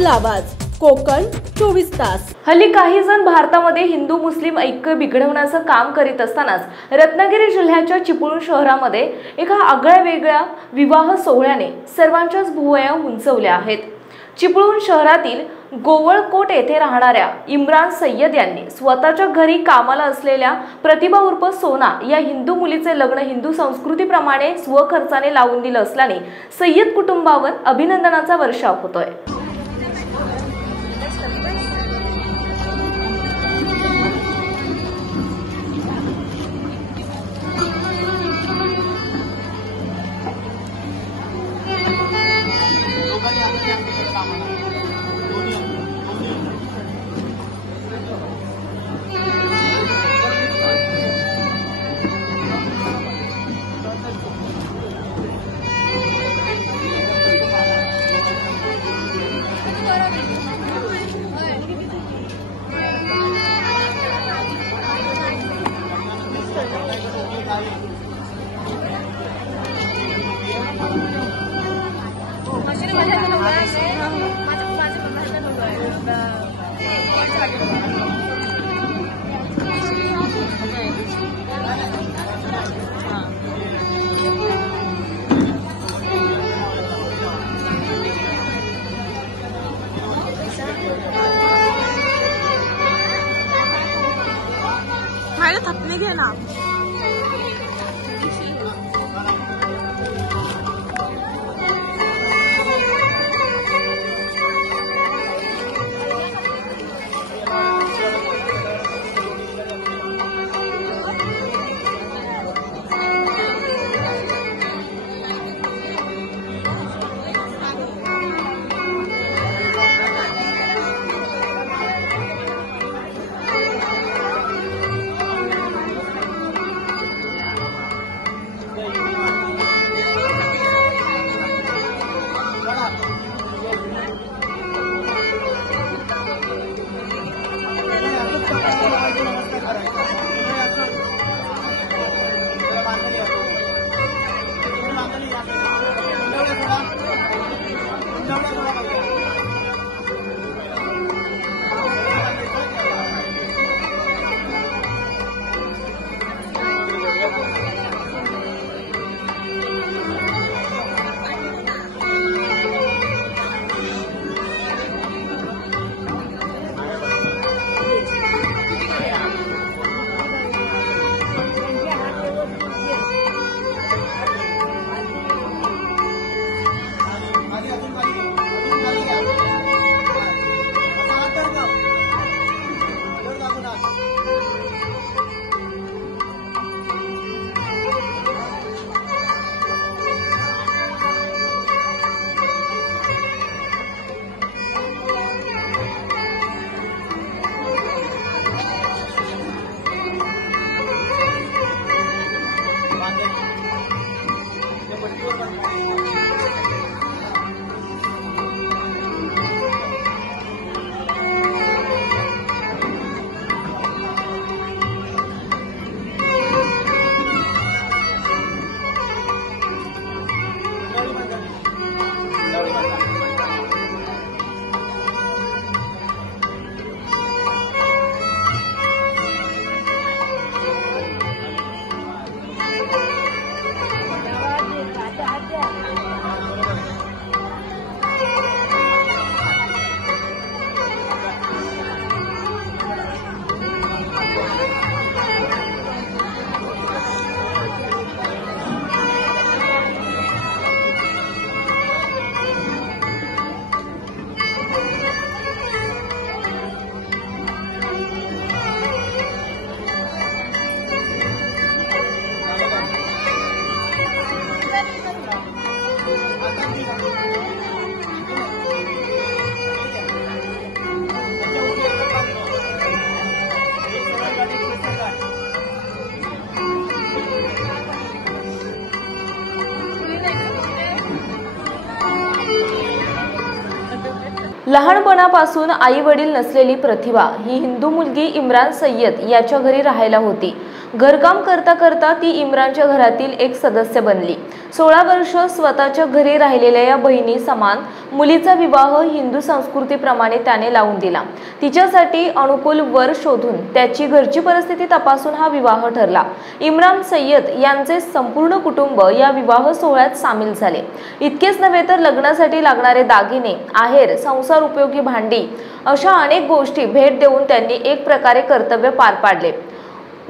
आपला आवाज कोकण 24 तास। हल्ली काही जण भारतामध्ये हिंदू मुस्लिम ऐक्य बिघडवण्याचं काम करीत असतानाच रत्नागिरी जिल्ह्याच्या चिपळूण शहरामध्ये एका आगळ्यावेगळ्या विवाह सोहळ्याने सर्वांच्याच भुवया उंचवल्या आहेत। चिपळूण शहरातील गोवळकोट येथे राहणाऱ्या इम्रान सय्यद यांनी स्वतःच्या घरी कामाला असलेल्या प्रतिभा उर्फ सोना या हिंदू मुलीचे लग्न हिंदू संस्कृतीप्रमाणे स्वखर्चाने लावून दिलं असल्याने सय्यद कुटुंबावर अभिनंदनाचा वर्षाव होतोय। थपने घे ना। लहानपणापासून आई वडील नसलेली प्रतिभा ही हिंदू मुलगी इम्रान सय्यद याच्या घरी राहायला होती। घरकाम करता करता ती इम्रानच्या घरातील एक सदस्य बनली। 16 वर्ष स्वतःच्या घरी राहिलेल्या या बहिणी समान मुलीचा विवाह हिंदू संस्कृतीप्रमाणे त्याने लावून दिला। तिच्यासाठी अनुकूल वर शोधून त्याची घरची परिस्थिती तपासून हा विवाह ठरला। इम्रान सय्यद यांचे संपूर्ण कुटुंब या विवाह सोहळ्यात सामील झाले। इतकेच नव्हे तर लग्नासाठी लागणारे दागिने, आहेर, संसार उपयोगी भांडी अशा अनेक गोष्टी भेट देऊन त्यांनी एक प्रकारे कर्तव्य पार पाडले।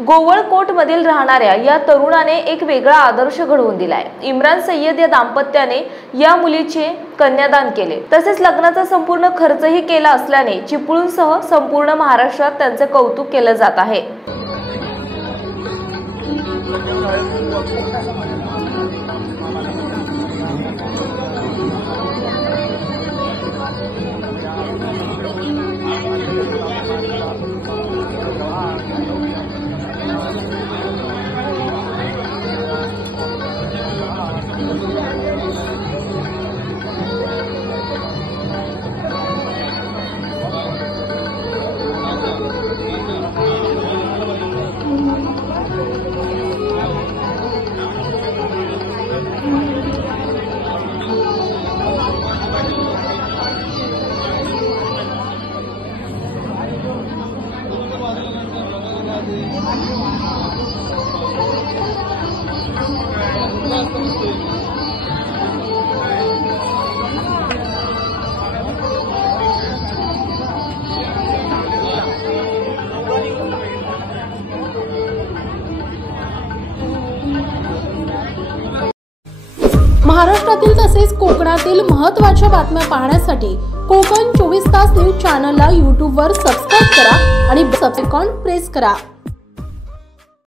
गोवळकोट मधील राहणाऱ्या या तरुणाने एक वेगळा आदर्श घडवून दिलाय। इम्रान सय्यद या दाम्पत्याने या मुलीचे कन्यादान केले, तसेच लग्नाचा संपूर्ण खर्चही केला असल्याने चिपळूणसह संपूर्ण महाराष्ट्रात त्यांचे कौतुक केले जात आहे। महाराष्ट्रातील तसेच कोकणातील महत्त्वाच्या बातम्या पाहण्यासाठी कोकण 24 तास न्यूज चॅनलला YouTube वर सबस्क्राइब करा आणि बेल आयकॉन प्रेस करा।